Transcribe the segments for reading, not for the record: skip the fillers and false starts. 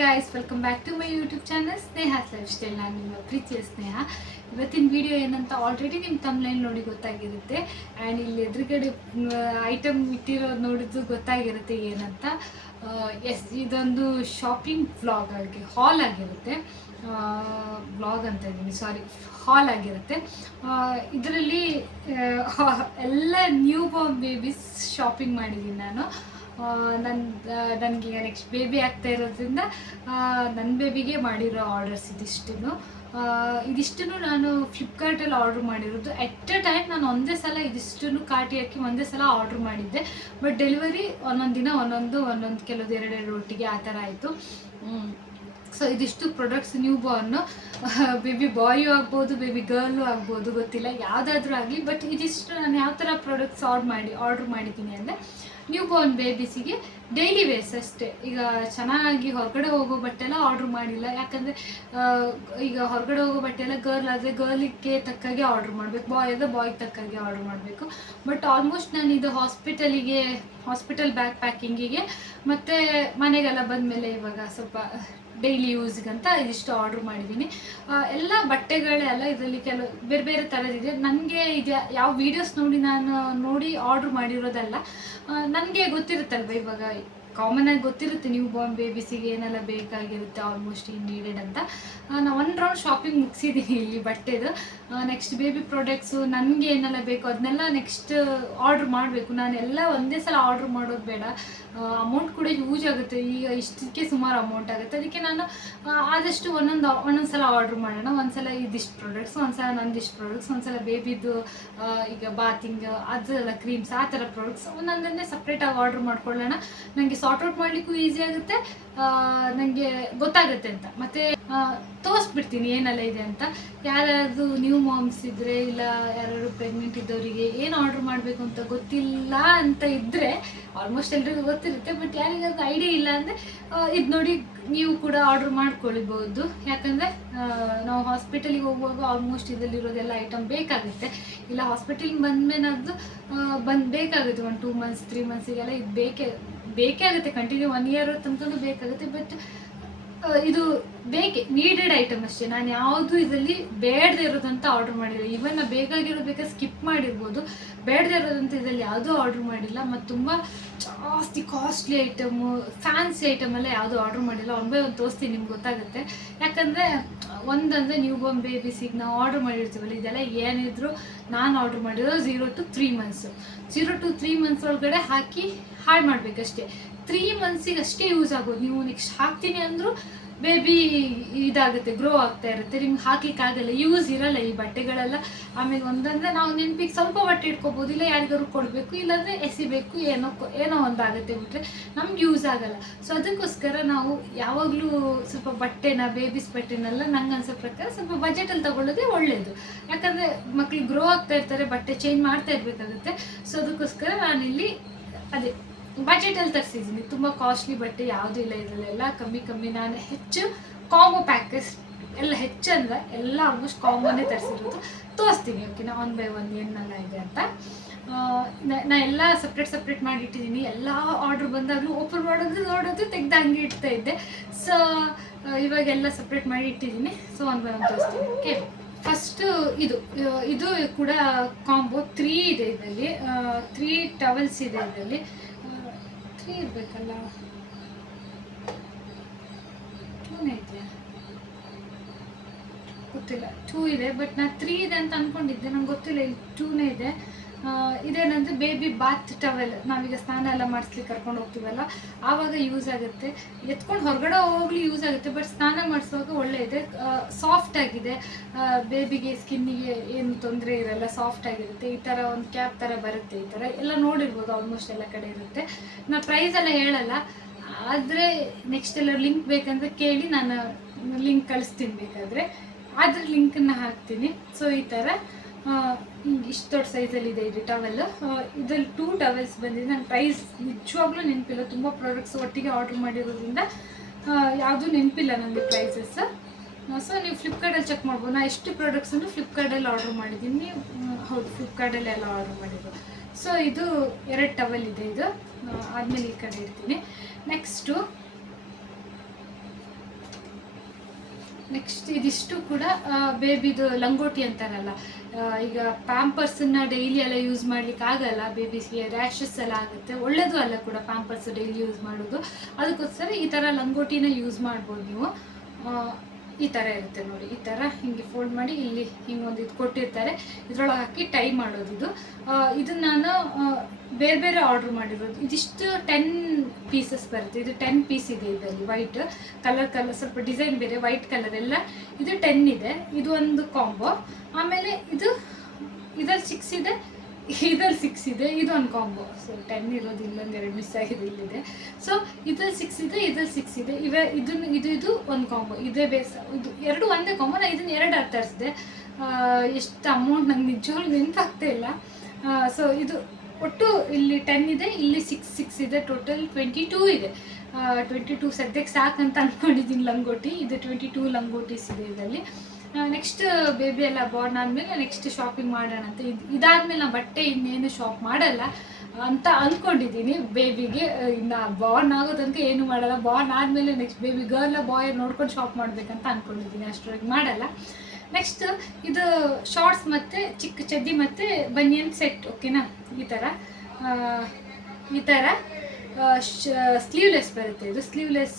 Guys, welcome back to my YouTube channel Sneha's lifestyle. ನಾನು ನಿಮ್ಮ ಪ್ರೀತಿಯ ಸ್ನೇಹ. ಇವತ್ತಿನ ವಿಡಿಯೋ ಏನಂತ ಆಲ್ರೆಡಿ ನಿಮ್ಮ ತಮ್ಲೈನ್ ನೋಡಿ ಗೊತ್ತಾಗಿರುತ್ತೆ. ಆ್ಯಂಡ್ ಇಲ್ಲಿ ಎದುರುಗಡೆ ಐಟಮ್ ಇಟ್ಟಿರೋದು ನೋಡಿದ್ದು ಗೊತ್ತಾಗಿರುತ್ತೆ ಏನಂತ. ಎಸ್, ಇದೊಂದು ಶಾಪಿಂಗ್ ವ್ಲಾಗ್ ಹಾಲ್ ಆಗಿರುತ್ತೆ. ವ್ಲಾಗ್ ಅಂತ ಇದ್ದೀನಿ, ಸಾರಿ, ಹಾಲ್ ಆಗಿರುತ್ತೆ. ಇದರಲ್ಲಿ ಎಲ್ಲ ನ್ಯೂ ಬಾರ್ನ್ ಬೇಬೀಸ್ ಶಾಪಿಂಗ್ ಮಾಡಿದ್ದೀನಿ ನಾನು. ನನಗೆ ನೆಕ್ಸ್ಟ್ ಬೇಬಿ ಆಗ್ತಾ ಇರೋದ್ರಿಂದ ನನ್ನ ಬೇಬಿಗೆ ಮಾಡಿರೋ ಆರ್ಡರ್ಸ್ ಇದಿಷ್ಟು ನಾನು ಫ್ಲಿಪ್ಕಾರ್ಟಲ್ಲಿ ಆರ್ಡ್ರ್ ಮಾಡಿರೋದು. ಎಟ್ ಅ ಟೈಮ್ ನಾನು ಒಂದೇ ಸಲ ಇದಿಷ್ಟು ಕಾರ್ಟಿ ಹಾಕಿ ಒಂದೇ ಸಲ ಆರ್ಡ್ರ್ ಮಾಡಿದ್ದೆ. ಬಟ್ ಡೆಲಿವರಿ ಒಂದೊಂದು ದಿನ ಒಂದೊಂದು ಕೆಲವು ಎರಡೆರಡು ಒಟ್ಟಿಗೆ ಆ ಥರ ಆಯಿತು. ಸೊ ಇದಿಷ್ಟು products new born, baby boy ಆಗ್ಬೋದು, ಬೇಬಿ ಗರ್ಲು ಆಗ್ಬೋದು, ಗೊತ್ತಿಲ್ಲ, ಯಾವುದಾದ್ರೂ ಆಗಲಿ. ಬಟ್ ಇದಿಷ್ಟು ನಾನು ಯಾವ ಥರ ಪ್ರಾಡಕ್ಟ್ಸ್ ಆರ್ಡ್ರ್ ಮಾಡಿದ್ದೀನಿ ಅಂದರೆ ನ್ಯೂ ಬಾರ್ನ್ ಬೇಬೀಸಿಗೆ ಡೈಲಿ ವೇರ್ಸ್ ಅಷ್ಟೇ. ಈಗ ಚೆನ್ನಾಗಿ ಹೊರಗಡೆ ಹೋಗೋ ಬಟ್ಟೆ ಎಲ್ಲ ಆರ್ಡ್ರ್ ಮಾಡಿಲ್ಲ. ಯಾಕಂದರೆ ಈಗ ಹೊರಗಡೆ ಹೋಗೋ ಬಟ್ಟೆ ಎಲ್ಲ ಗರ್ಲ್ ಆದರೆ ಗರ್ಲಿಗೆ ತಕ್ಕಾಗೆ ಆರ್ಡ್ರ್ ಮಾಡಬೇಕು, ಬಾಯ್ ಆದರೆ ಬಾಯ್ಗೆ ತಕ್ಕಾಗೆ ಆರ್ಡ್ರ್ ಮಾಡಬೇಕು. ಬಟ್ ಆಲ್ಮೋಸ್ಟ್ ನಾನು ಇದು ಹಾಸ್ಪಿಟಲ್ ಬ್ಯಾಗ್ ಪ್ಯಾಕಿಂಗಿಗೆ ಮತ್ತು ಮನೆಗೆಲ್ಲ ಬಂದಮೇಲೆ ಇವಾಗ ಸ್ವಲ್ಪ ಡೈಲಿ ಯೂಸ್ಗಂತ ಇದಿಷ್ಟು ಆರ್ಡ್ರ್ ಮಾಡಿದ್ದೀನಿ. ಎಲ್ಲ ಬಟ್ಟೆಗಳೆಲ್ಲ ಇದರಲ್ಲಿ ಕೆಲವು ಬೇರೆ ಬೇರೆ ಥರದಿದೆ. ನನಗೆ ಇದು ಯಾವ ವೀಡಿಯೋಸ್ ನೋಡಿ ಆರ್ಡ್ರ್ ಮಾಡಿರೋದಲ್ಲ. ನನಗೆ ಗೊತ್ತಿರುತ್ತಲ್ವ, ಇವಾಗ ಕಾಮನ್ ಆಗಿ ಗೊತ್ತಿರುತ್ತೆ ನ್ಯೂ ಬಾರ್ನ್ ಬೇಬೀಸಿಗೆ ಏನೆಲ್ಲ ಬೇಕಾಗಿರುತ್ತೆ, ಆಲ್ಮೋಸ್ಟ್ ನೀಡೆಡ್ ಅಂತ. ನಾನು ಒಂದು ರೌಂಡ್ ಶಾಪಿಂಗ್ ಮುಗಿಸಿದ್ದೀನಿ ಇಲ್ಲಿ ಬಟ್ಟೆದು. ನೆಕ್ಸ್ಟ್ ಬೇಬಿ ಪ್ರಾಡಕ್ಟ್ಸು ನನಗೆ ಏನೆಲ್ಲ ಬೇಕು ಅದನ್ನೆಲ್ಲ ನೆಕ್ಸ್ಟ್ ಆರ್ಡ್ರ್ ಮಾಡಬೇಕು. ನಾನು ಎಲ್ಲ ಒಂದೇ ಸಲ ಆರ್ಡ್ರ್ ಮಾಡೋದು ಬೇಡ, ಅಮೌಂಟ್ ಕೂಡ ಯೂಸ್ ಆಗುತ್ತೆ. ಈಗ ಇಷ್ಟಕ್ಕೆ ಸುಮಾರು ಅಮೌಂಟ್ ಆಗುತ್ತೆ. ಅದಕ್ಕೆ ನಾನು ಆದಷ್ಟು ಒಂದೊಂದು ಸಲ ಆರ್ಡ್ರ್ ಮಾಡೋಣ. ಒಂದ್ಸಲ ಇದಿಷ್ಟು ಪ್ರಾಡಕ್ಟ್ಸ್, ಒಂದ್ಸಲ ನಂದಿಷ್ಟು ಪ್ರಾಡಕ್ಟ್ಸ್, ಒಂದ್ಸಲ ಬೇಬಿದು ಈಗ ಬಾತಿಂಗ್ ಅದೆಲ್ಲ ಕ್ರೀಮ್ಸ್ ಆ ಥರ ಪ್ರಾಡಕ್ಟ್ಸ್ ಒಂದೊಂದನ್ನೇ ಸಪ್ರೇಟಾಗಿ ಆರ್ಡ್ರ್ ಮಾಡ್ಕೊಳ್ಳೋಣ. ನನಗೆ ಸಾರ್ಟ್ ಔಟ್ ಮಾಡಲಿಕ್ಕೂ ಈಸಿ ಆಗುತ್ತೆ, ನನಗೆ ಗೊತ್ತಾಗುತ್ತೆ ಅಂತ. ಮತ್ತು ತೋರಿಸ್ಬಿಡ್ತೀನಿ ಏನೆಲ್ಲ ಇದೆ ಅಂತ. ಯಾರ್ಯಾರು ನ್ಯೂ ಮಾಮ್ಸ್ ಇದ್ದರೆ, ಇಲ್ಲ ಯಾರು ಪ್ರೆಗ್ನೆಂಟ್ ಇದ್ದವರಿಗೆ ಏನು ಆರ್ಡ್ರ್ ಮಾಡಬೇಕು ಅಂತ ಗೊತ್ತಿಲ್ಲ ಅಂತ ಇದ್ದರೆ, ಆಲ್ಮೋಸ್ಟ್ ಎಲ್ರಿಗೂ ಗೊತ್ತಿರುತ್ತೆ. ಬಟ್ ಯಾರಿಗಾದ್ರೂ ಐಡಿಯಾ ಇಲ್ಲ ಅಂದರೆ ಇದು ನೋಡಿ ನೀವು ಕೂಡ ಆರ್ಡ್ರ್ ಮಾಡ್ಕೊಳ್ಬೋದು. ಯಾಕಂದರೆ ನಾವು ಹಾಸ್ಪಿಟಲಿಗೆ ಹೋಗುವಾಗ ಆಲ್ಮೋಸ್ಟ್ ಇದರಲ್ಲಿರೋದೆಲ್ಲ ಐಟಮ್ ಬೇಕಾಗುತ್ತೆ. ಇಲ್ಲ ಹಾಸ್ಪಿಟಲ್ಗೆ ಬಂದಮೇನಾದ್ರು ಬೇಕಾಗುತ್ತೆ. 1-2 ಮಂತ್ಸ್ 3 ಮಂತ್ಸಿಗೆಲ್ಲ ಇದು ಬೇಕೇ ಆಗುತ್ತೆ. ಕಂಟಿನ್ಯೂ 1 ಇಯರ್ ತನಕ ಬೇಕಾಗುತ್ತೆ. ಬಟ್ ಇದು ನೀಡೆಡ್ ಐಟಮ್ ಅಷ್ಟೇ. ನಾನು ಯಾವುದು ಇದರಲ್ಲಿ ಬೇಡದೇ ಇರೋದಂತ ಆರ್ಡ್ರ್ ಮಾಡಿಲ್ಲ. ಈವನ್ ನಾನು ಬೇಕಾಗಿರೋದು ಬೇಕಾದ್ರೆ ಸ್ಕಿಪ್ ಮಾಡಿರ್ಬೋದು. ಬೇಡದೇ ಇರೋದಂತ ಇದರಲ್ಲಿ ಯಾವುದೂ ಆರ್ಡ್ರ್ ಮಾಡಿಲ್ಲ. ಮತ್ತು ತುಂಬ ಜಾಸ್ತಿ ಕಾಸ್ಟ್ಲಿ ಐಟಮು, ಫ್ಯಾನ್ಸಿ ಐಟಮ್ ಎಲ್ಲ ಯಾವುದೂ ಆರ್ಡ್ರ್ ಮಾಡಿಲ್ಲ. ಒನ್ ಬೈ ಒಂದು ತೋರಿಸ್ತೀನಿ, ನಿಮ್ಗೆ ಗೊತ್ತಾಗುತ್ತೆ. ಯಾಕಂದರೆ ಒಂದಂದರೆ ನ್ಯೂ ಬಾರ್ನ್ ಬೇಬೀಸಿಗೆ ನಾವು ಆರ್ಡ್ರ್ ಮಾಡಿರ್ತೀವಲ್ಲ, ಇದೆಲ್ಲ ಏನಿದ್ರು ನಾನು ಆರ್ಡ್ರ್ ಮಾಡಿರೋ 0 to 3 ಮಂತ್ಸು. 0 to 3 ಮಂತ್ಸ್ ಒಳಗಡೆ ಹಾಕಿ ಹಾಳು ಮಾಡಬೇಕಷ್ಟೇ. 3 ಮಂತ್ಸಿಗೆ ಅಷ್ಟೇ ಯೂಸ್ ಆಗೋದು. ನೀವು ನೆಕ್ಸ್ಟ್ ಹಾಕ್ತೀನಿ ಅಂದರೂ ಬೇಬಿ ಇದಾಗುತ್ತೆ, ಗ್ರೋ ಆಗ್ತಾ ಇರುತ್ತೆ, ನಿಮ್ಗೆ ಹಾಕ್ಲಿಕ್ಕಾಗಲ್ಲ, ಯೂಸ್ ಇರಲ್ಲ ಈ ಬಟ್ಟೆಗಳೆಲ್ಲ. ಆಮೇಲೆ ಒಂದಂದರೆ ನಾವು ನೆನಪಿಗೆ ಸ್ವಲ್ಪ ಬಟ್ಟೆ ಇಟ್ಕೋಬೋದು, ಇಲ್ಲ ಯಾರಿಗಾದ್ರು ಕೊಡಬೇಕು, ಇಲ್ಲಾಂದರೆ ಎಸಿಬೇಕು, ಏನೋ ಒಂದಾಗುತ್ತೆ ಬಿಟ್ಟರೆ ನಮ್ಗೆ ಯೂಸ್ ಆಗಲ್ಲ. ಸೊ ಅದಕ್ಕೋಸ್ಕರ ನಾವು ಯಾವಾಗಲೂ ಸ್ವಲ್ಪ ಬೇಬೀಸ್ ಬಟ್ಟೆನೆಲ್ಲ ನಂಗೆ ಅನ್ಸೋ ಪ್ರಕಾರ ಸ್ವಲ್ಪ ಬಜೆಟಲ್ಲಿ ತೊಗೊಳ್ಳೋದೇ ಒಳ್ಳೆಯದು. ಯಾಕಂದರೆ ಮಕ್ಳಿಗೆ ಗ್ರೋ ಆಗ್ತಾ ಇರ್ತಾರೆ, ಬಟ್ಟೆ ಚೇಂಜ್ ಮಾಡ್ತಾ ಇರಬೇಕಾಗುತ್ತೆ. ಸೊ ಅದಕ್ಕೋಸ್ಕರ ನಾನಿಲ್ಲಿ ಅದೇ ಬಜೆಟಲ್ಲಿ ತರಿಸಿದ್ದೀನಿ. ತುಂಬ ಕಾಸ್ಟ್ಲಿ ಬಟ್ಟೆ ಯಾವುದೂ ಇಲ್ಲ ಇದರಲ್ಲೆಲ್ಲ. ಕಮ್ಮಿ ನಾನು ಹೆಚ್ಚು ಕಾಂಬೋ ಪ್ಯಾಕಸ್ ಎಲ್ಲ ಹೆಚ್ಚಂದ್ರೆ ಎಲ್ಲ ಆಲ್ಮೋಸ್ಟ್ ಕಾಂಬೋನೇ ತರಿಸಿರೋದು. ತೋರಿಸ್ತೀನಿ, ಓಕೆನಾ, 1 by 1 ಏನೆಲ್ಲ ಇದೆ ಅಂತ. ನಾ ಎಲ್ಲ ಸಪ್ರೇಟ್ ಮಾಡಿಟ್ಟಿದ್ದೀನಿ. ಎಲ್ಲ ಆರ್ಡ್ರ್ ಬಂದಾಗಲೂ ಓಪನ್ ನೋಡೋದು ತೆಗ್ದು ಹಂಗೆ ಇಡ್ತಾ ಇದ್ದೆ. ಸೊ ಇವಾಗೆಲ್ಲ ಸಪ್ರೇಟ್ ಮಾಡಿ ಇಟ್ಟಿದ್ದೀನಿ. ಸೊ 1 by 1 ತೋರಿಸ್ತೀನಿ, ಓಕೆ. ಫಸ್ಟು ಇದು ಕೂಡ ಕಾಂಬೋ 3 ಇದೆ ಇದರಲ್ಲಿ. 3 ಟವಲ್ಸ್ ಇದೆ ಇದರಲ್ಲಿ. 3 ಇರಬೇಕಲ್ಲ, 2 ಇದೆಯಾ ಗೊತ್ತಿಲ್ಲ. 2 ಇದೆ, ಬಟ್ ನಾನು 3 ಇದೆ ಅಂತ ಅಂದ್ಕೊಂಡಿದ್ದೆ, ನಂಗೆ ಗೊತ್ತಿಲ್ಲ. ಇಲ್ಲಿ 2 ಇದೆ. ಇದೇನಂದರೆ ಬೇಬಿ ಬಾತ್ ಟವೆಲ್. ನಾವೀಗ ಸ್ನಾನ ಎಲ್ಲ ಮಾಡಿಸ್ಲಿಕ್ಕೆ ಕರ್ಕೊಂಡು ಹೋಗ್ತೀವಲ್ಲ, ಆವಾಗ ಯೂಸ್ ಆಗುತ್ತೆ. ಎತ್ಕೊಂಡು ಹೊರಗಡೆ ಹೋಗ್ಲಿ ಯೂಸ್ ಆಗುತ್ತೆ. ಬಟ್ ಸ್ನಾನ ಮಾಡಿಸುವಾಗ ಒಳ್ಳೆ ಇದೆ, ಸಾಫ್ಟ್ ಆಗಿದೆ. ಬೇಬಿಗೆ ಸ್ಕಿನ್ನಿಗೆ ಏನು ತೊಂದರೆ ಇರಲ್ಲ, ಸಾಫ್ಟ್ ಆಗಿರುತ್ತೆ. ಈ ಥರ ಒಂದು ಕ್ಯಾಪ್ ಥರ ಬರುತ್ತೆ. ಈ ಥರ ಎಲ್ಲ ನೋಡಿರ್ಬೋದು, ಆಲ್ಮೋಸ್ಟ್ ಎಲ್ಲ ಕಡೆ ಇರುತ್ತೆ. ನಾನು ಪ್ರೈಸ್ ಎಲ್ಲ ಹೇಳಲ್ಲ, ಆದರೆ ನೆಕ್ಸ್ಟ್ ಎಲ್ಲ ಲಿಂಕ್ ಬೇಕಂದ್ರೆ ಕೇಳಿ, ನಾನು ಲಿಂಕ್ ಕಳಿಸ್ತೀನಿ. ಬೇಕಾದರೆ ಅದ್ರ ಲಿಂಕನ್ನು ಹಾಕ್ತೀನಿ. ಸೊ ಈ ಥರ ಇಷ್ಟು ದೊಡ್ಡ ಸೈಜಲ್ಲಿದೆ ಇದು ಟವೆಲ್. ಇದರಲ್ಲಿ 2 ಟವೆಲ್ಸ್ ಬಂದಿದೆ. ನನ್ನ ಪ್ರೈಸ್ ನಿಜವಾಗ್ಲೂ ನೆನಪಿಲ್ಲ, ತುಂಬ ಪ್ರಾಡಕ್ಟ್ಸ್ ಒಟ್ಟಿಗೆ ಆರ್ಡ್ರ್ ಮಾಡಿರೋದ್ರಿಂದ ಯಾವುದೂ ನೆನಪಿಲ್ಲ ನನಗೆ ಪ್ರೈಸಸ್. ಸೊ ನೀವು ಫ್ಲಿಪ್ಕಾರ್ಟಲ್ಲಿ ಚೆಕ್ ಮಾಡ್ಬೋದು. ನಾನು ಎಷ್ಟು ಪ್ರಾಡಕ್ಟ್ಸನ್ನು ಫ್ಲಿಪ್ಕಾರ್ಟಲ್ಲಿ ಆರ್ಡ್ರ್ ಮಾಡಿದ್ದೀನಿ. ಹೌದು, ಫ್ಲಿಪ್ಕಾರ್ಟಲ್ಲಿ ಎಲ್ಲ ಆರ್ಡ್ರ್ ಮಾಡಿರೋದು. ಸೊ ಇದು 2 ಟವೆಲ್ ಇದೆ. ಇದು ಆದಮೇಲೆ ಈ ಕಡೆ ಇರ್ತೀನಿ. ನೆಕ್ಸ್ಟು ನೆಕ್ಸ್ಟ್ ಇದಿಷ್ಟು ಕೂಡ ಬೇಬಿದು ಲಂಗೋಟಿ ಅಂತಾರಲ್ಲ, ಈಗ ಪ್ಯಾಂಪರ್ಸನ್ನ ಡೈಲಿ ಎಲ್ಲ ಯೂಸ್ ಮಾಡ್ಲಿಕ್ಕೆ ಆಗಲ್ಲ, ಬೇಬಿಸ್ಗೆ ರ್ಯಾಷಸ್ ಎಲ್ಲ ಆಗುತ್ತೆ, ಒಳ್ಳೇದು ಅಲ್ಲ ಕೂಡ ಪ್ಯಾಂಪರ್ಸ್ ಡೈಲಿ ಯೂಸ್ ಮಾಡೋದು. ಅದಕ್ಕೋಸ್ಕರ ಈ ಥರ ಲಂಗೋಟಿನ ಯೂಸ್ ಮಾಡ್ಬೋದು ನೀವು. ಈ ಥರ ಇರುತ್ತೆ ನೋಡಿ, ಈ ಥರ ಹಿಂಗೆ ಫೋಲ್ಡ್ ಮಾಡಿ ಇಲ್ಲಿ ಹಿಂಗೆ ಒಂದು ಇದು ಕೊಟ್ಟಿರ್ತಾರೆ, ಇದ್ರೊಳಗೆ ಹಾಕಿ ಟೈ ಮಾಡೋದು. ಇದನ್ನು ನಾನು ಬೇರೆ ಬೇರೆ ಆರ್ಡ್ರ್ ಮಾಡಿರೋದು. ಇದಿಷ್ಟು 10 ಪೀಸಸ್ ಬರುತ್ತೆ. ಇದು 10 ಪೀಸ್ ಇದೆ ಇದರಲ್ಲಿ. ವೈಟ್ ಕಲರ್ ಸ್ವಲ್ಪ ಡಿಸೈನ್ ಬೇರೆ, ವೈಟ್ ಕಲರ್ ಎಲ್ಲ. ಇದು 10 ಇದೆ. ಇದು ಒಂದು ಕಾಂಬೋ. ಆಮೇಲೆ ಇದರಲ್ಲಿ 6 ಇದೆ, ಇದರಲ್ಲಿ 6 ಇದೆ. ಇದು ಒಂದು ಕಾಂಬೋ. ಸೊ 10 ಇರೋದು ಇಲ್ಲೊಂದು 2 ಮಿಸ್ ಆಗಿದೆ, ಇಲ್ಲಿದೆ. ಸೊ ಇದ್ರಲ್ಲಿ 6 ಇದೆ, ಇದ್ರಲ್ಲಿ 6 ಇದೆ. ಇದು ಒಂದು ಕಾಂಬೋ. ಇದೇ ಬೇಸ್. ಇದು ಎರಡು ಒಂದೇ ಕಾಂಬೋ. ನಾನು ಇದನ್ನು 2 ತರಿಸಿದೆ. ಎಷ್ಟು ಅಮೌಂಟ್ ನಂಗೆ ನಿಜವಾಗ್ಲೂ ನೆನಪಾಗ್ತಾ ಇಲ್ಲ. ಸೊ ಇದು ಒಟ್ಟು ಇಲ್ಲಿ 10 ಇದೆ, ಇಲ್ಲಿ 6 ಇದೆ. ಟೋಟಲ್ 22 ಇದೆ. 22 ಸದ್ಯಕ್ಕೆ ಸಾಕಂತ ಅಂದ್ಕೊಂಡಿದ್ದೀನಿ ಲಂಗೋಟಿ. ಇದು 22 ಲಂಗೋಟೀಸ್ ಇದೆ ಇದರಲ್ಲಿ. ನೆಕ್ಸ್ಟ್ ಬೇಬಿ ಎಲ್ಲ ಬಾರ್ನ್ ಆದಮೇಲೆ ನೆಕ್ಸ್ಟ್ ಶಾಪಿಂಗ್ ಮಾಡೋಣ ಅಂತ. ಇದಾದ್ಮೇಲೆ ನಾನು ಬಟ್ಟೆ ಇನ್ನೇನು ಶಾಪ್ ಮಾಡಲ್ಲ ಅಂತ ಅಂದ್ಕೊಂಡಿದ್ದೀನಿ. ಬೇಬಿಗೆ ಇನ್ನು ಬಾರ್ನ್ ಆಗೋ ತನಕ ಏನು ಮಾಡಲ್ಲ. ಬಾರ್ನ್ ಆದಮೇಲೆ ನೆಕ್ಸ್ಟ್ ಬೇಬಿ ಗರ್ಲ್ ಬಾಯ್ ನೋಡ್ಕೊಂಡು ಶಾಪ್ ಮಾಡಬೇಕಂತ ಅಂದ್ಕೊಂಡಿದ್ದೀನಿ. ಅಷ್ಟರೊಳಗೆ ಮಾಡಲ್ಲ. ನೆಕ್ಸ್ಟ್ ಇದು ಶಾರ್ಟ್ಸ್ ಮತ್ತು ಚಿಕ್ಕ ಚಡ್ಡಿ ಮತ್ತು ಬನಿಯನ್ ಸೆಟ್. ಓಕೆನಾ? ಈ ಥರ ಸ್ಲೀವ್ಲೆಸ್ ಬರುತ್ತೆ. ಇದು ಸ್ಲೀವ್ಲೆಸ್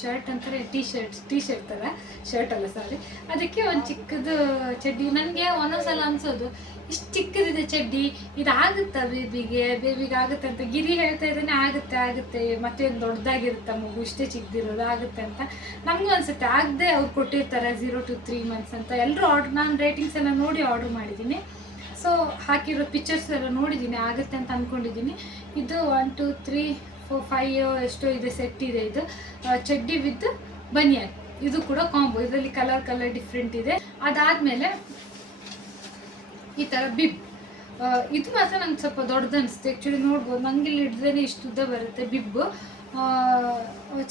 ಶರ್ಟ್ ಅಂತಾರೆ, ಟಿ ಶರ್ಟ್ ಥರ. ಶರ್ಟ್ ಅಲ್ಲ, ಸಾರಿ. ಅದಕ್ಕೆ ಒಂದು ಚಿಕ್ಕದು ಚಡ್ಡಿ. ನನಗೆ ಒಂದೊಂದ್ಸಲ ಅನ್ಸೋದು ಇಷ್ಟು ಚಿಕ್ಕದಿದೆ ಚಡ್ಡಿ, ಇದಾಗುತ್ತಾ ಬೇಬಿಗೆ ಆಗುತ್ತೆ ಅಂತ. ಗಿರಿ ಹೇಳ್ತಾ ಇದ್ದಾನೆ ಆಗುತ್ತೆ ಮತ್ತೆ ಒಂದು ದೊಡ್ಡದಾಗಿರುತ್ತೆ ಮಗು, ಇಷ್ಟೇ ಚಿಕ್ಕದಿರೋದು ಆಗುತ್ತೆ ಅಂತ ನಮಗೂ ಅನಿಸುತ್ತೆ. ಆಗದೆ ಅವ್ರು ಕೊಟ್ಟಿರ್ತಾರೆ 0 to 3 months ಅಂತ. ಎಲ್ಲರೂ ನಾನು ರೇಟಿಂಗ್ಸ್ ಎಲ್ಲ ನೋಡಿ ಆರ್ಡ್ರ್ ಮಾಡಿದ್ದೀನಿ. ಸೊ ಹಾಕಿರೋ ಪಿಕ್ಚರ್ಸ್ ಎಲ್ಲ ನೋಡಿದ್ದೀನಿ, ಆಗುತ್ತೆ ಅಂತ ಅಂದ್ಕೊಂಡಿದ್ದೀನಿ. ಇದು 1 2 3 4 5 ಎಷ್ಟೋ ಇದೆ ಸೆಟ್ ಇದೆ. ಇದು ಚಡ್ಡಿ ವಿತ್ ಬನಿಯನ್. ಇದು ಕೂಡ ಕಾಂಬೋ. ಇದರಲ್ಲಿ ಕಲರ್ ಡಿಫ್ರೆಂಟ್ ಇದೆ. ಅದಾದಮೇಲೆ ಈ ಥರ ಬಿಬ್. ಇದು ಮಾತ್ರ ನಂಗೆ ಸ್ವಲ್ಪ ದೊಡ್ಡದು ಅನಿಸುತ್ತೆ. ಆ್ಯಕ್ಚುಲಿ ನೋಡ್ಬೋದು, ನಂಗೆ ಇಲ್ಲಿ ಹಿಡಿದ್ರೆ ಇಷ್ಟು ಉದ್ದ ಬರುತ್ತೆ ಬಿಬ್.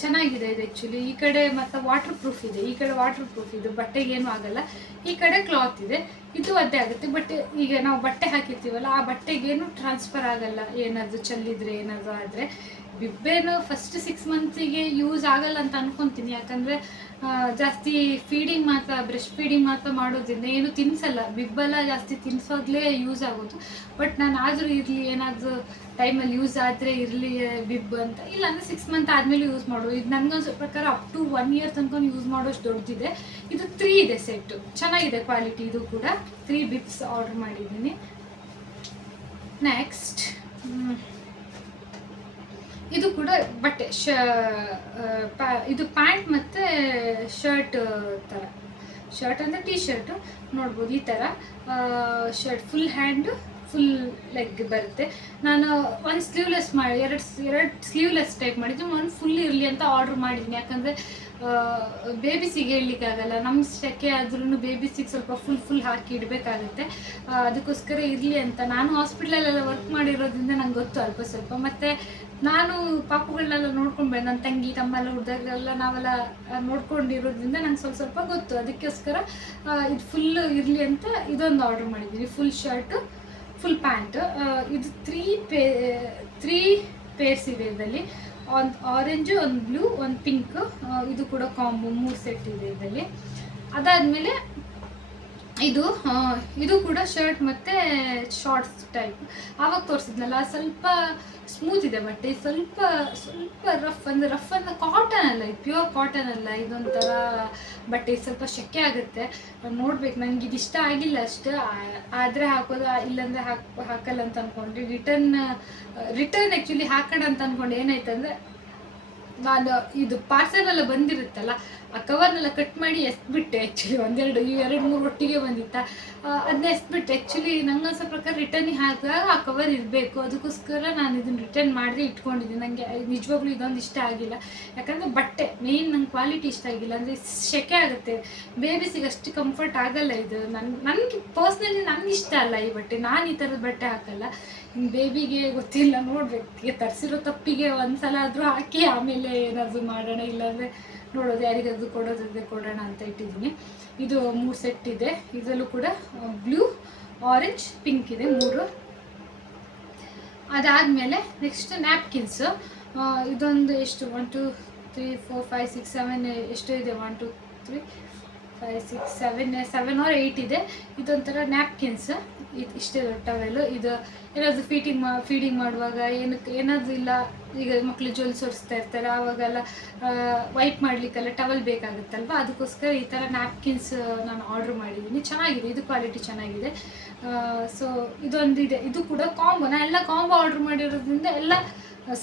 ಚೆನ್ನಾಗಿದೆ ಇದು ಆ್ಯಕ್ಚುಲಿ. ಈ ಕಡೆ ಮತ್ತು ವಾಟರ್ ಪ್ರೂಫ್ ಇದೆ, ಈ ಕಡೆ ವಾಟರ್ ಪ್ರೂಫ್ ಇದು, ಬಟ್ಟೆಗೆ ಏನೂ ಆಗಲ್ಲ. ಈ ಕಡೆ ಕ್ಲಾತ್ ಇದೆ, ಇದು ಅದೇ ಆಗುತ್ತೆ. ಬಟ್ ಈಗ ನಾವು ಬಟ್ಟೆ ಹಾಕಿರ್ತೀವಲ್ಲ, ಆ ಬಟ್ಟೆಗೇನು ಟ್ರಾನ್ಸ್ಫರ್ ಆಗಲ್ಲ. ಏನಾದರೂ ಚೆಲ್ಲಿದ್ರೆ ಏನಾದರೂ ಆದರೆ. ಬಿಬ್ಬೇನು ಫಸ್ಟ್ 6 months ಯೂಸ್ ಆಗಲ್ಲ ಅಂತ ಅನ್ಕೊತೀನಿ. ಯಾಕಂದರೆ ಜಾಸ್ತಿ ಫೀಡಿಂಗ್ ಮಾತ್ರ, ಬ್ರೆಸ್ಟ್ ಫೀಡಿಂಗ್ ಮಾತ್ರ ಮಾಡೋದ್ರಿಂದ ಏನು ತಿನ್ನಿಸಲ್ಲ. ಬಿಬ್ಬೆಲ್ಲ ಜಾಸ್ತಿ ತಿನ್ನಿಸೋದ್ಲೇ ಯೂಸ್ ಆಗೋದು. ಬಟ್ ನಾನು ಆದರೂ ಇರಲಿ, ಏನಾದರೂ ಟೈಮಲ್ಲಿ ಯೂಸ್ ಆದರೆ ಇರಲಿ ಬಿಬ್ ಅಂತ. ಇಲ್ಲಾಂದರೆ 6 months ಆದಮೇಲೆ ಯೂಸ್ ಮಾಡೋದು. ಇದು ನನಗೊಂದು ಪ್ರಕಾರ ಅಪ್ ಟು 1 year ತನಕ ಯೂಸ್ ಮಾಡೋಷ್ಟು ದೊಡ್ಡದಿದೆ. ಇದು 3 ಇದೆ ಸೆಟ್ಟು. ಚೆನ್ನಾಗಿದೆ ಕ್ವಾಲಿಟಿ. ಇದು ಕೂಡ 3 ಬಿಬ್ಸ್ ಆರ್ಡರ್ ಮಾಡಿದ್ದೀನಿ. ನೆಕ್ಸ್ಟ್ ಇದು ಕೂಡ ಬಟ್ಟೆ. ಇದು ಪ್ಯಾಂಟ್ ಮತ್ತು ಶರ್ಟ್ ಥರ. ಶರ್ಟ್ ಅಂದರೆ ಟೀ ಶರ್ಟು ನೋಡ್ಬೋದು. ಈ ಥರ shirt full hand full leg ಬರುತ್ತೆ. ನಾನು ಒಂದು ಸ್ಲೀವ್ಲೆಸ್ ಮಾಡಿ ಎರಡು ಸ್ಲೀವ್ಲೆಸ್ ಟೈಪ್ ಮಾಡಿದ್ದು, ಒಂದು ಫುಲ್ ಇರಲಿ ಅಂತ ಆರ್ಡ್ರ್ ಮಾಡಿದ್ದೀನಿ. ಯಾಕಂದರೆ ಬೇಬಿಸಿಗೆ ಹೇಳಲಿಕ್ಕಾಗಲ್ಲ, ನಮ್ಮ ಸೆಕೆ ಆದ್ರೂ ಬೇಬಿಸಿಗೆ ಸ್ವಲ್ಪ ಫುಲ್ ಹಾಕಿ ಇಡಬೇಕಾಗುತ್ತೆ. ಅದಕ್ಕೋಸ್ಕರ ಇರಲಿ ಅಂತ. ನಾನು ಹಾಸ್ಪಿಟ್ಲಲ್ಲೆಲ್ಲ ವರ್ಕ್ ಮಾಡಿರೋದ್ರಿಂದ ನಂಗೆ ಗೊತ್ತು ಅಲ್ಪ ಸ್ವಲ್ಪ. ಮತ್ತು ನಾನು ಪಾಪುಗಳನ್ನೆಲ್ಲ ನೋಡ್ಕೊಂಡು ನನ್ನ ತಂಗಿ ತಮ್ಮೆಲ್ಲ ಹುಡ್ದಾಗೆಲ್ಲ ನಾವೆಲ್ಲ ನೋಡ್ಕೊಂಡಿರೋದ್ರಿಂದ ನಂಗೆ ಸ್ವಲ್ಪ ಗೊತ್ತು. ಅದಕ್ಕೋಸ್ಕರ ಇದು ಫುಲ್ಲು ಇರಲಿ ಅಂತ ಇದೊಂದು ಆರ್ಡ್ರ್ ಮಾಡಿದ್ದೀನಿ. Full shirt full pant. ಇದು 3 ಪೇರ್ಸ್ ಇದೆ ಇದರಲ್ಲಿ. ಒಂದು ಆರೆಂಜು, ಒಂದು ಬ್ಲೂ, ಒಂದು ಪಿಂಕ್. ಇದು ಕೂಡ ಕಾಂಬೋ 3 ಸೆಟ್ ಇದೆ ಇದರಲ್ಲಿ. ಅದಾದಮೇಲೆ ಇದು ಕೂಡ ಶರ್ಟ್ ಮತ್ತು ಶಾರ್ಟ್ಸ್ ಟೈಪ್. ಆವಾಗ ತೋರಿಸಿದ್ನಲ್ಲ, ಸ್ವಲ್ಪ ಸ್ಮೂತ್ ಇದೆ ಬಟ್ಟೆ. ಸ್ವಲ್ಪ ರಫ್ ಅಂದರೆ ಕಾಟನ್ ಅಲ್ಲ, ಇದು ಪ್ಯೂರ್ ಕಾಟನ್ ಅಲ್ಲ. ಇದೊಂಥರ ಬಟ್ಟೆ ಸ್ವಲ್ಪ ಶೆಕೆ ಆಗುತ್ತೆ. ನೋಡ್ಬೇಕು. ನನಗೆ ಇದು ಇಷ್ಟ ಆಗಿಲ್ಲ ಅಷ್ಟು. ಆದರೆ ಹಾಕೋದು, ಇಲ್ಲಾಂದರೆ ಹಾಕಲ್ಲ ಅಂತ ಅಂದ್ಕೊಂಡ್ರಿ. ರಿಟರ್ನ್ ಆ್ಯಕ್ಚುಲಿ ಹಾಕೋಣ ಅಂತ ಅಂದ್ಕೊಂಡು ಏನಾಯ್ತಂದರೆ, ನಾನು ಇದು ಪಾರ್ಸೆಲೆಲ್ಲ ಬಂದಿರುತ್ತಲ್ಲ, ಆ ಕವರ್ನೆಲ್ಲ ಕಟ್ ಮಾಡಿ ಎಸ್ಬಿಟ್ಟೆ. ಆ್ಯಕ್ಚುಲಿ 2-3 ಒಟ್ಟಿಗೆ ಬಂದಿತ್ತ, ಅದನ್ನ ಎಸ್ಬಿಟ್ಟೆ. ಆ್ಯಕ್ಚುಲಿ ನಂಗೊಂದು ಪ್ರಕಾರ ರಿಟರ್ನಿಗೆ ಹಾಕಿದಾಗ ಆ ಕವರ್ ಇರಬೇಕು. ಅದಕ್ಕೋಸ್ಕರ ನಾನು ಇದನ್ನು ರಿಟರ್ನ್ ಮಾಡಿ ಇಟ್ಕೊಂಡಿದ್ದೀನಿ. ನನಗೆ ನಿಜವಾಗ್ಲೂ ಇದೊಂದು ಇಷ್ಟ ಆಗಿಲ್ಲ. ಯಾಕಂದರೆ ಬಟ್ಟೆ ಮೇಯ್ನ್ ನಂಗೆ ಕ್ವಾಲಿಟಿ ಇಷ್ಟ ಆಗಿಲ್ಲ. ಅಂದರೆ ಶೆಕೆ ಆಗುತ್ತೆ, ಬೇಬಿಸಿಗೆ ಅಷ್ಟು ಕಂಫರ್ಟ್ ಆಗಲ್ಲ ಇದು. ನನಗೆ ಪರ್ಸ್ನಲಿ ನನಗೆ ಇಷ್ಟ ಅಲ್ಲ ಈ ಬಟ್ಟೆ. ನಾನು ಈ ಥರದ ಬಟ್ಟೆ ಹಾಕಲ್ಲ. ಬೇಬಿಗೆ ಗೊತ್ತಿಲ್ಲ, ನೋಡ್ಬೇಕು. ತರಿಸಿರೋ ತಪ್ಪಿಗೆ ಒಂದು ಸಲ ಆದರೂ ಹಾಕಿ ಆಮೇಲೆ ಏನಾದರೂ ಮಾಡೋಣ. ಇಲ್ಲಾಂದರೆ ನೋಡೋದು, ಯಾರಿಗಾದ್ರೂ ಕೊಡೋಣ ಅಂತ ಇಟ್ಟಿದ್ದೀನಿ. ಇದು 3 ಸೆಟ್ ಇದೆ. ಇದರಲ್ಲೂ ಕೂಡ ಬ್ಲೂ, ಆರೆಂಜ್, ಪಿಂಕ್ ಇದೆ 3. ಅದಾದಮೇಲೆ ನೆಕ್ಸ್ಟ್ ನ್ಯಾಪ್ಕಿನ್ಸು. ಇದೊಂದು ಎಷ್ಟು 1 2 3 4 5 6 7 ಎಷ್ಟು ಇದೆ 1 2 3 5 6 7 ಆರ್ 8 ಇದೆ. ಇದೊಂಥರ ನ್ಯಾಪ್ಕಿನ್ಸ್, ಇದು ಇಷ್ಟೇ ಟವೆಲು. ಇದು ಏನಾದರೂ ಫೀಡಿಂಗ್ ಮಾಡುವಾಗ ಏನಾದರೂ ಇಲ್ಲ, ಈಗ ಮಕ್ಕಳು ಜೊಲ್ಸ್ ಹೊರಿಸ್ತಾ ಇರ್ತಾರೆ, ಆವಾಗೆಲ್ಲ ವೈಪ್ ಮಾಡಲಿಕ್ಕೆಲ್ಲ ಟವಲ್ ಬೇಕಾಗುತ್ತಲ್ವ, ಅದಕ್ಕೋಸ್ಕರ ಈ ಥರ ನ್ಯಾಪ್ಕಿನ್ಸ್ ನಾನು ಆರ್ಡ್ರ್ ಮಾಡಿದ್ದೀನಿ. ಚೆನ್ನಾಗಿದೆ, ಇದು ಕ್ವಾಲಿಟಿ ಚೆನ್ನಾಗಿದೆ. ಸೊ ಇದೊಂದಿದೆ, ಇದು ಕೂಡ ಕಾಂಬೋ. ನಾನು ಎಲ್ಲ ಕಾಂಬೋ ಆರ್ಡ್ರ್ ಮಾಡಿರೋದ್ರಿಂದ ಎಲ್ಲ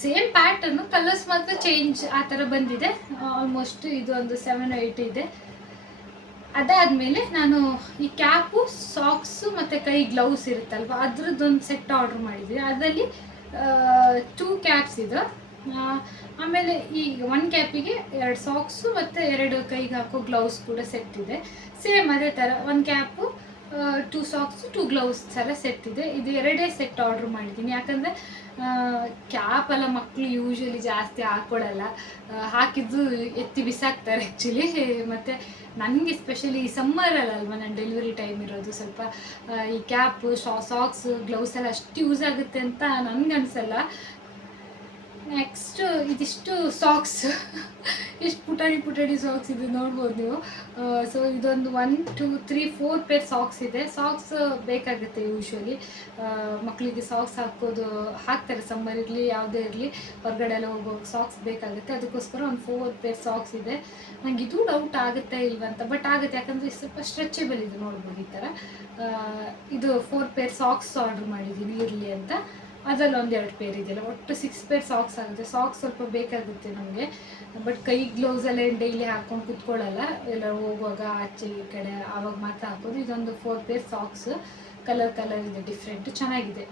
ಸೇಮ್ ಪ್ಯಾಟರ್ನು, ಕಲರ್ಸ್ ಮಾತ್ರ ಚೇಂಜ್ ಆ ಥರ ಬಂದಿದೆ. ಆಲ್ಮೋಸ್ಟ್ ಇದು ಒಂದು 7 8 ಇದೆ. ಅದಾದಮೇಲೆ ನಾನು ಈ ಕ್ಯಾಪು, ಸಾಕ್ಸು ಮತ್ತು ಕೈ ಗ್ಲೌಸ್ ಇರುತ್ತಲ್ವ, ಅದ್ರದ್ದೊಂದು ಸೆಟ್ ಆರ್ಡ್ರ್ ಮಾಡಿದ್ದೀನಿ. ಅದರಲ್ಲಿ 2 ಕ್ಯಾಪ್ಸ್ ಇದೆ. ಆಮೇಲೆ ಈ 1 ಕ್ಯಾಪಿಗೆ 2 ಸಾಕ್ಸು ಮತ್ತು 2 ಕೈಗೆ ಹಾಕೋ ಗ್ಲೌಸ್ ಕೂಡ ಸೆಟ್ ಇದೆ. ಸೇಮ್ ಅದೇ ಥರ 1 ಕ್ಯಾಪು, 2 ಸಾಕ್ಸು, 2 ಗ್ಲೌಸ್ ಥರ ಸೆಟ್ ಇದೆ. ಇದು 2 ಸೆಟ್ ಆರ್ಡ್ರ್ ಮಾಡಿದ್ದೀನಿ. ಯಾಕಂದರೆ ಕ್ಯಾಪೆಲ್ಲ ಮಕ್ಕಳು ಯೂಶ್ವಲಿ ಜಾಸ್ತಿ ಹಾಕ್ಕೊಳ್ಳಲ್ಲ, ಹಾಕಿದ್ದು ಎತ್ತಿ ಬಿಸಾಕ್ತಾರೆ ಆ್ಯಕ್ಚುಲಿ. ಮತ್ತು ನನಗೆ ಸ್ಪೆಷಲಿ ಈ ಸಮ್ಮರಲ್ಲಲ್ವ ನನ್ನ ಡೆಲಿವರಿ ಟೈಮ್ ಇರೋದು, ಸ್ವಲ್ಪ ಈ ಕ್ಯಾಪು, ಸಾಕ್ಸ್, ಗ್ಲೌಸ್ ಎಲ್ಲ ಅಷ್ಟು ಯೂಸ್ ಆಗುತ್ತೆ ಅಂತ ನನಗನ್ಸಲ್ಲ. ನೆಕ್ಸ್ಟು ಇದಿಷ್ಟು ಸಾಕ್ಸ್, ಎಷ್ಟು ಪುಟಾಣಿ ಸಾಕ್ಸ್ ಇದೆ ನೋಡ್ಬೋದು ನೀವು. ಸೊ ಇದೊಂದು 1 2 3 4 ಪೇರ್ ಸಾಕ್ಸ್ ಇದೆ. ಸಾಕ್ಸ್ ಬೇಕಾಗುತ್ತೆ ಯೂಶ್ವಲಿ, ಮಕ್ಕಳಿಗೆ ಸಾಕ್ಸ್ ಹಾಕ್ತಾರೆ, ಸಮ್ಮರ್ ಇರಲಿ ಯಾವುದೇ ಇರಲಿ, ಹೊರಗಡೆ ಎಲ್ಲ ಹೋಗುವಾಗ ಸಾಕ್ಸ್ ಬೇಕಾಗುತ್ತೆ. ಅದಕ್ಕೋಸ್ಕರ ಒಂದು 4 ಪೇರ್ ಸಾಕ್ಸ್ ಇದೆ. ನಂಗೆ ಇದು ಡೌಟ್ ಆಗುತ್ತೆ ಇಲ್ವಂತ, ಬಟ್ ಆಗುತ್ತೆ, ಯಾಕಂದರೆ ಸ್ವಲ್ಪ ಸ್ಟ್ರೆಚಬಲ್ ಇದೆ ನೋಡ್ಬೋದು ಈ ಥರ. ಇದು 4 ಪೇರ್ ಸಾಕ್ಸ್ ಆರ್ಡ್ರ್ ಮಾಡಿದ್ದೀನಿ ಇರಲಿ ಅಂತ. ಅದರಲ್ಲಿ 1 2 ಪೇರ್ ಇದೆಯಲ್ಲ, ಒಟ್ಟು 6 ಪೇರ್ ಸಾಕ್ಸ್ ಆಗುತ್ತೆ. ಸಾಕ್ಸ್ ಸ್ವಲ್ಪ ಬೇಕಾಗುತ್ತೆ ನಮಗೆ, ಬಟ್ ಕೈ ಗ್ಲೌಸಲ್ಲೇ ಡೈಲಿ ಹಾಕ್ಕೊಂಡು ಕುತ್ಕೊಳ್ಳಲ್ಲ, ಎಲ್ಲ ಹೋಗುವಾಗ ಆಚೆ ಈ ಕಡೆ ಆವಾಗ ಮಾತ್ರ ಹಾಕೋದು. ಇದೊಂದು 4 ಪೇರ್ ಸಾಕ್ಸ್, ಕಲರ್ ಇದೆ, ಡಿಫ್ರೆಂಟ್ ಚೆನ್ನಾಗಿದೆ.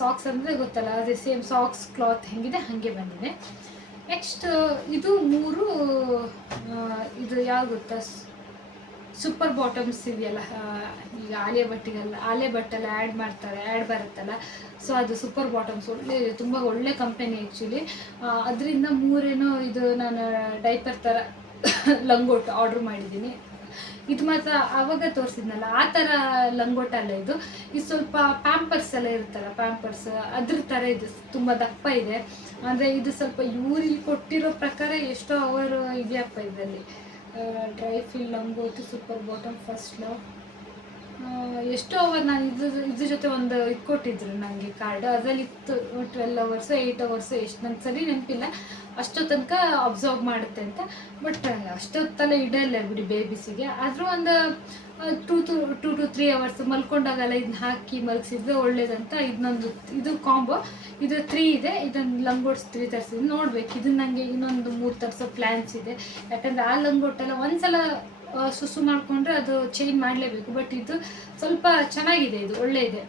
ಸಾಕ್ಸ್ ಅಂದರೆ ಗೊತ್ತಲ್ಲ, ಅದೇ ಸೇಮ್ ಸಾಕ್ಸ್ ಕ್ಲಾತ್ ಹೆಂಗಿದೆ ಹಾಗೆ ಬಂದಿದೆ. ನೆಕ್ಸ್ಟ್ ಇದು 3 ಇದು ಯಾವ್ದು ಗೊತ್ತಾ, ಸೂಪರ್ ಬಾಟಮ್ಸ್ ಇದೆಯಲ್ಲ, ಈಗ ಆಲಿಯಾ ಭಟ್ಟೆಲ್ಲ ಆ್ಯಡ್ ಬರುತ್ತಲ್ಲ, ಸೊ ಅದು ಸೂಪರ್ ಬಾಟಮ್ಸ್ ತುಂಬ ಒಳ್ಳೆ ಕಂಪೆನಿ ಆ್ಯಕ್ಚುಲಿ. ಅದರಿಂದ 3 ಇದು ನಾನು ಡೈಪರ್ ಥರ ಲಂಗೋಟ್ ಆರ್ಡ್ರ್ ಮಾಡಿದ್ದೀನಿ. ಇದು ಮಾತ್ರ ಆವಾಗ ತೋರಿಸಿದ್ನಲ್ಲ ಆ ಥರ ಲಂಗೋಟಲ್ಲ, ಇದು ಸ್ವಲ್ಪ ಪ್ಯಾಂಪರ್ಸ್ ಎಲ್ಲ ಇರುತ್ತಲ್ಲ, ಪ್ಯಾಂಪರ್ಸ್ ಅದ್ರ ಥರ ಇದು ತುಂಬ ದಪ್ಪ ಇದೆ. ಅಂದರೆ ಇದು ಸ್ವಲ್ಪ ಇವ್ರಿಗೆ ಕೊಟ್ಟಿರೋ ಪ್ರಕಾರ ಎಷ್ಟೋ ಅವರು ಇದೆಯಪ್ಪ ಇದರಲ್ಲಿ. ಡ್ರೈ ಫಿಲ್ ಲಂಗೋಟು ಸೂಪರ್ ಬಾಟಮ್ ಫಸ್ಟ್ ಲವ್, ಎಷ್ಟೋ ಅವರ್ ನಾನು ಇದ್ರ ಜೊತೆ ಒಂದು ಇದು ಕೊಟ್ಟಿದ್ರು ನನಗೆ ಕಾರ್ಡ್, ಅದರಲ್ಲಿ ಇತ್ತು 12 hours 8 hours ಎಷ್ಟು ನನ್ನ ಸರಿ ನೆನಪಿಲ್ಲ, ಅಷ್ಟೋ ತನಕ ಅಬ್ಸರ್ವ್ ಮಾಡುತ್ತೆ ಅಂತ. ಬಟ್ ಅಷ್ಟೊತ್ತಲ್ಲ ಇಡಲ್ಲ ಬಿಡಿ ಬೇಬೀಸಿಗೆ, ಆದರೂ ಒಂದು 2 to 3 hours ಮಲ್ಕೊಂಡಾಗಲ್ಲ ಇದನ್ನ ಹಾಕಿ ಮಲಗಿಸಿದ್ರೆ ಒಳ್ಳೇದಂತ. ಇದು ಕಾಂಬೋ, ಇದು 3 ಇದೆ. ಇದೊಂದು ಲಂಗೋಟ್ಸ್ 3 ತರಿಸಿದ್ದೀನಿ, ನೋಡ್ಬೇಕು. ಇದು ನನಗೆ ಇನ್ನೊಂದು 3 ತರಿಸೋ ಪ್ಲ್ಯಾನ್ಸ್ ಇದೆ. ಯಾಕಂದರೆ ಆ ಲಂಗೋಟೆಲ್ಲ ಒಂದ್ಸಲ ಸುಸು ಮಾಡಿಕೊಂಡ್ರೆ ಅದು ಚೇಂಜ್ ಮಾಡಲೇಬೇಕು. ಬಟ್ ಇದು ಸ್ವಲ್ಪ ಚೆನ್ನಾಗಿದೆ, ಇದು ಒಳ್ಳೆ ಇದೆ.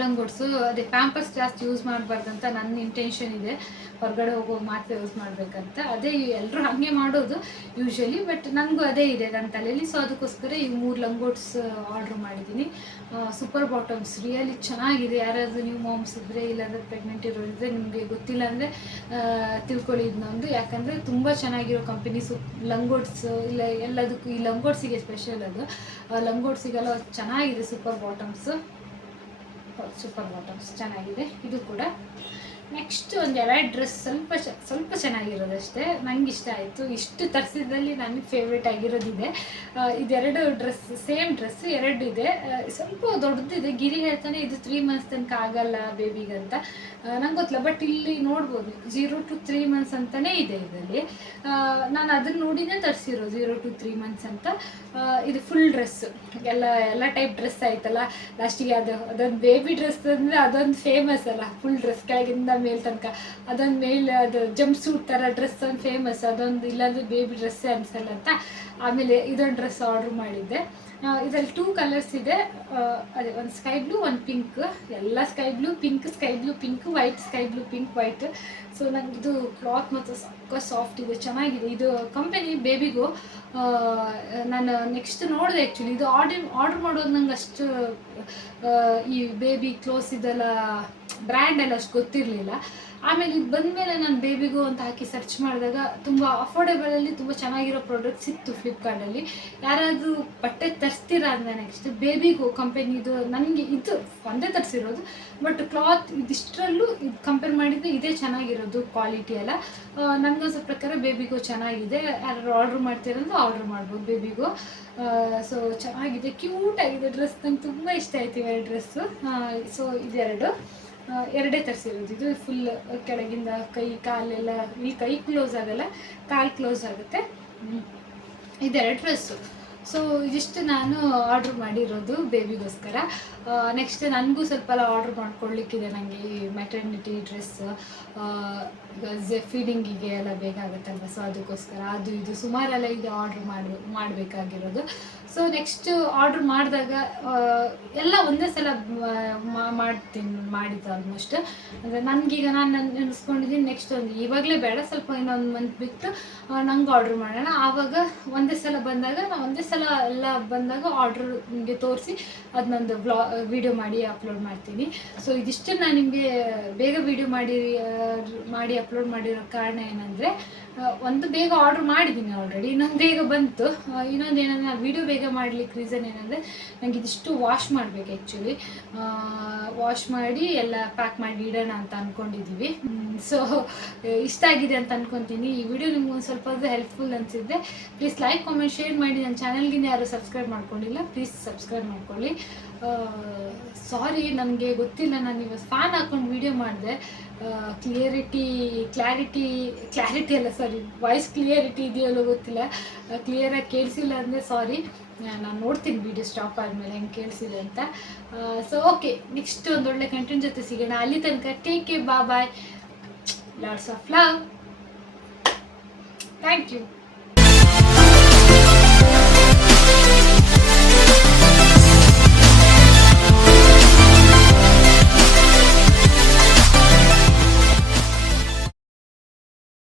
ಲಂಗೋಟ್ಸು ಅದೇ ಪ್ಯಾಂಪರ್ಸ್ ಜಾಸ್ತಿ ಯೂಸ್ ಮಾಡಬಾರ್ದಂತ ನನ್ನ ಇಂಟೆನ್ಷನ್ ಇದೆ, ಹೊರಗಡೆ ಹೋಗುವಾಗ ಮಾತ್ರ ಯೂಸ್ ಮಾಡಬೇಕಂತ. ಅದೇ ಎಲ್ಲರೂ ಹಾಗೆ ಮಾಡೋದು ಯೂಶ್ವಲಿ, ಬಟ್ ನನಗೂ ಅದೇ ಇದೆ ನನ್ನ ತಲೆಯಲ್ಲಿ. ಸೊ ಅದಕ್ಕೋಸ್ಕರ ಈ 3 ಲಂಗೋಟ್ಸ್ ಆರ್ಡ್ರ್ ಮಾಡಿದ್ದೀನಿ. ಸೂಪರ್ ಬಾಟಮ್ಸ್ ರಿಯಲಿ ಚೆನ್ನಾಗಿದೆ. ಯಾರಾದರೂ ನೀವು ಮಾಮ್ಸ್ ಇದ್ದರೆ, ಇಲ್ಲಾಂದರೆ ಪ್ರೆಗ್ನೆಂಟ್ ಇರೋರಿದ್ದರೆ, ನಿಮಗೆ ಗೊತ್ತಿಲ್ಲ ಅಂದರೆ ತಿಳ್ಕೊಳ್ಳಿ ಇದನ್ನೊಂದು. ಯಾಕಂದರೆ ತುಂಬ ಚೆನ್ನಾಗಿರೋ ಕಂಪನಿ ಲಂಗೋಟ್ಸ್. ಇಲ್ಲ ಎಲ್ಲದಕ್ಕೂ ಈ ಲಂಗೋಟ್ಸಿಗೆ ಸ್ಪೆಷಲ್, ಅದು ಲಂಗೋಟ್ಸಿಗೆಲ್ಲ ಚೆನ್ನಾಗಿದೆ ಸೂಪರ್ ಬಾಟಮ್ಸ್ ಚೆನ್ನಾಗಿದೆ ಇದು ಕೂಡ. ನೆಕ್ಸ್ಟ್ ಒಂದು 2 ಡ್ರೆಸ್ ಸ್ವಲ್ಪ ಚೆನ್ನಾಗಿರೋದಷ್ಟೇ, ನಂಗೆ ಇಷ್ಟ ಆಯಿತು. ಇಷ್ಟು ತರಿಸಿದ್ರಲ್ಲಿ ನನಗೆ ಫೇವ್ರೇಟ್ ಆಗಿರೋದಿದೆ. ಇದು 2 ಡ್ರೆಸ್, ಸೇಮ್ ಡ್ರೆಸ್ 2 ಇದೆ. ಸ್ವಲ್ಪ ದೊಡ್ಡದಿದೆ. ಗಿರಿ ಹೇಳ್ತಾನೆ ಇದು 3 months ತನಕ ಆಗಲ್ಲ ಬೇಬಿಗಂತ, ನಂಗೆ ಗೊತ್ತಿಲ್ಲ. ಬಟ್ ಇಲ್ಲಿ ನೋಡ್ಬೋದು 0 to 3 months ಅಂತಲೇ ಇದೆ ಇದರಲ್ಲಿ. ನಾನು ಅದನ್ನು ನೋಡಿನೇ ತರಿಸಿರೋ 0 to 3 months ಅಂತ. ಇದು ಫುಲ್ ಡ್ರೆಸ್, ಎಲ್ಲ ಟೈಪ್ ಡ್ರೆಸ್ ಆಯ್ತಲ್ಲ ಲಾಸ್ಟಿಗೆ. ಅದೊಂದು ಬೇಬಿ ಡ್ರೆಸ್ ಅಂದರೆ ಅದೊಂದು ಫೇಮಸ್ ಅಲ್ಲ, ಫುಲ್ ಡ್ರೆಸ್ ಕೆಳಗಿಂದ ಮೇಲ್ ತನಕ. ಅದೊಂದು ಮೇಲೆ ಅದು ಜಂಪ್ ಸೂಟ್ ಥರ ಡ್ರೆಸ್ ಒಂದು ಫೇಮಸ್, ಅದೊಂದು ಇಲ್ಲಾಂದರೆ ಬೇಬಿ ಡ್ರೆಸ್ಸೇ ಅನಿಸಲ್ಲ ಅಂತ. ಆಮೇಲೆ ಇದೊಂದು ಡ್ರೆಸ್ ಆರ್ಡ್ರ್ ಮಾಡಿದ್ದೆ. ಇದರಲ್ಲಿ 2 ಕಲರ್ಸ್ ಇದೆ. ಅದೇ ಒಂದು ಸ್ಕೈ ಬ್ಲೂ, ಒಂದು ಪಿಂಕ್. ಎಲ್ಲ sky blue pink, white, sky blue pink white. So ನನಗೆ ಇದು ಕ್ಲಾತ್ ಮತ್ತು ಸಾಫ್ಟ್ ಇದೆ, ಚೆನ್ನಾಗಿದೆ. ಇದು ಕಂಪೆನಿ ಬೇಬಿಗೂ ನಾನು ನೆಕ್ಸ್ಟ್ ನೋಡಿದೆ ಆ್ಯಕ್ಚುಲಿ. ಇದು ಆರ್ಡ್ರ್ ಮಾಡೋದು ನಂಗೆ ಅಷ್ಟು ಈ ಬೇಬಿ ಕ್ಲೋಸ್ ಇದೆಲ್ಲ ಬ್ರ್ಯಾಂಡ್ ಎಲ್ಲ ಅಷ್ಟು ಗೊತ್ತಿರಲಿಲ್ಲ. ಆಮೇಲೆ ಇದು ಬಂದಮೇಲೆ ನಾನು ಬೇಬಿಗೂ ಅಂತ ಹಾಕಿ ಸರ್ಚ್ ಮಾಡಿದಾಗ ತುಂಬ ಅಫೋರ್ಡೆಬಲಲ್ಲಿ ತುಂಬ ಚೆನ್ನಾಗಿರೋ ಪ್ರಾಡಕ್ಟ್ ಸಿಕ್ತು ಫ್ಲಿಪ್ಕಾರ್ಟಲ್ಲಿ. ಯಾರಾದರೂ ಬಟ್ಟೆ ತರಿಸ್ತೀರಾ ಅಂದರೆ ನೆಕ್ಸ್ಟ್ ಬೇಬಿಗೂ ಕಂಪೆನಿದು, ನನಗೆ ಇದು ಒಂದೇ ತರಿಸಿರೋದು, ಬಟ್ ಕ್ಲಾತ್ ಇದಿಷ್ಟರಲ್ಲೂ ಇದು ಕಂಪೇರ್ ಮಾಡಿದರೆ ಇದೇ ಚೆನ್ನಾಗಿರೋದು ಕ್ವಾಲಿಟಿ ಎಲ್ಲ. ನನಗನ್ಸೋ ಪ್ರಕಾರ ಬೇಬಿಗೂ ಚೆನ್ನಾಗಿದೆ. ಯಾರು ಆರ್ಡ್ರ್ ಮಾಡ್ತೀರಂದ್ರೆ ಆರ್ಡ್ರ್ ಮಾಡ್ಬೋದು ಬೇಬಿಗೂ. ಸೊ ಚೆನ್ನಾಗಿದೆ, ಕ್ಯೂಟ್ ಆಗಿದೆ ಡ್ರೆಸ್. ನಂಗೆ ತುಂಬ ಇಷ್ಟ ಆಯ್ತು ಇವೆರಡು ಡ್ರೆಸ್ಸು. ಸೊ ಎರಡೇ ತರಿಸಿರೋದು. ಇದು ಫುಲ್ ಕೆಳಗಿಂದ ಕೈ ಕಾಲೆಲ್ಲ, ಇಲ್ಲಿ ಕೈ ಕ್ಲೋಸ್ ಆಗಲ್ಲ, ಕಾಲು ಕ್ಲೋಸ್ ಆಗುತ್ತೆ. ಇದೆರಡು ಡ್ರೆಸ್ಸು. ಸೊ ಇದಿಷ್ಟು ನಾನು ಆರ್ಡ್ರ್ ಮಾಡಿರೋದು ಬೇಬಿಗೋಸ್ಕರ. ನೆಕ್ಸ್ಟ್ ನನಗೂ ಸ್ವಲ್ಪ ಎಲ್ಲ ಆರ್ಡ್ರ್ ಮಾಡ್ಕೊಳ್ಳಿಕ್ಕಿದೆ. ನನಗೆ ಈ ಮೆಟರ್ನಿಟಿ ಡ್ರೆಸ್, ಫೀಡಿಂಗಿಗೆ ಎಲ್ಲ ಬೇಕಾಗುತ್ತಲ್ವ, ಸೊ ಅದಕ್ಕೋಸ್ಕರ ಅದು ಇದು ಸುಮಾರೆಲ್ಲ ಇದೆ ಆರ್ಡ್ರ್ ಮಾಡಬೇಕಾಗಿರೋದು. ಸೊ ನೆಕ್ಸ್ಟ್ ಆರ್ಡ್ರ್ ಮಾಡಿದಾಗ ಎಲ್ಲ ಒಂದೇ ಸಲ ಮಾಡಿದ್ದು ಆಲ್ಮೋಸ್ಟ್. ಅಂದರೆ ನನಗೀಗ ನಾನು ನೆನೆಸ್ಕೊಂಡಿದ್ದೀನಿ ನೆಕ್ಸ್ಟ್ ಒಂದು ಇವಾಗಲೇ ಬೇಡ, ಸ್ವಲ್ಪ ಇನ್ನೊಂದು ಮಂತ್ ಬಿಟ್ಟು ನಂಗೆ ಆರ್ಡ್ರ್ ಮಾಡೋಣ. ಆವಾಗ ಒಂದೇ ಸಲ ಬಂದಾಗ ನಾನು ಒಂದೇ ಸಲ ಎಲ್ಲ ಬಂದಾಗ ಆರ್ಡ್ರ್ ನಿಮಗೆ ತೋರಿಸಿ ಅದನ್ನೊಂದು ವಿಡಿಯೋ ಮಾಡಿ ಅಪ್ಲೋಡ್ ಮಾಡ್ತೀನಿ. ಸೊ ಇದಿಷ್ಟು ನಾನು ನಿಮಗೆ ಬೇಗ ವಿಡಿಯೋ ಮಾಡಿ ಅಪ್ಲೋಡ್ ಮಾಡಿರೋ ಕಾರಣ ಏನಂದರೆ, ಒಂದು ಬೇಗ ಆರ್ಡ್ರ್ ಮಾಡಿದ್ದೀನಿ ಆಲ್ರೆಡಿ, ಇನ್ನೊಂದು ಬೇಗ ಬಂತು. ಇನ್ನೊಂದು ಏನಂದರೆ ನಾನು ವೀಡಿಯೋ ಬೇಗ ಮಾಡಲಿಕ್ಕೆ ರೀಸನ್ ಏನಂದರೆ, ನನಗೆ ಇದಿಷ್ಟು ವಾಶ್ ಮಾಡಬೇಕು ಆ್ಯಕ್ಚುಲಿ. ವಾಶ್ ಮಾಡಿ ಎಲ್ಲ ಪ್ಯಾಕ್ ಮಾಡಿ ಇಡೋಣ ಅಂತ ಅಂದ್ಕೊಂಡಿದ್ದೀವಿ. ಸೊ ಇಷ್ಟ ಆಗಿದೆ ಅಂತ ಅಂದ್ಕೊತೀನಿ. ಈ ವಿಡಿಯೋ ನಿಮ್ಗೆ ಒಂದು ಸ್ವಲ್ಪ ಹೆಲ್ಪ್ಫುಲ್ ಅನಿಸಿದ್ದೆ ಪ್ಲೀಸ್ ಲೈಕ್, ಕಾಮೆಂಟ್, ಶೇರ್ ಮಾಡಿ. ನನ್ನ ಚಾನಲ್ಗಿಂತ ಯಾರು ಸಬ್ಸ್ಕ್ರೈಬ್ ಮಾಡ್ಕೊಂಡಿಲ್ಲ ಪ್ಲೀಸ್ ಸಬ್ಸ್ಕ್ರೈಬ್ ಮಾಡ್ಕೊಳ್ಳಿ. ಸಾರಿ, ನನಗೆ ಗೊತ್ತಿಲ್ಲ, ನಾನು ಇವತ್ತು ಫ್ಯಾನ್ ಹಾಕ್ಕೊಂಡು ವೀಡಿಯೋ ಮಾಡಿದೆ. ಕ್ಲಾರಿಟಿ ಅಲ್ಲ, ಸಾರಿ, ವಾಯ್ಸ್ ಕ್ಲಿಯರಿಟಿ ಇದೆಯಲ್ಲೋ ಗೊತ್ತಿಲ್ಲ, ಕ್ಲಿಯರಾಗಿ ಕೇಳಿಸಿಲ್ಲ ಅಂದರೆ ಸಾರಿ. ನಾನು ನೋಡ್ತೀನಿ ವೀಡಿಯೋ ಸ್ಟಾಪ್ ಆದಮೇಲೆ ಹೆಂಗೆ ಕೇಳಿಸಿದೆ ಅಂತ. ಸೊ ಓಕೆ, ನೆಕ್ಸ್ಟ್ ಒಂದೊಳ್ಳೆ ಕಂಟೆಂಟ್ ಜೊತೆ ಸಿಗೋಣ. ಅಲ್ಲಿ ತನಕ take care, bye, lots of love, thank you.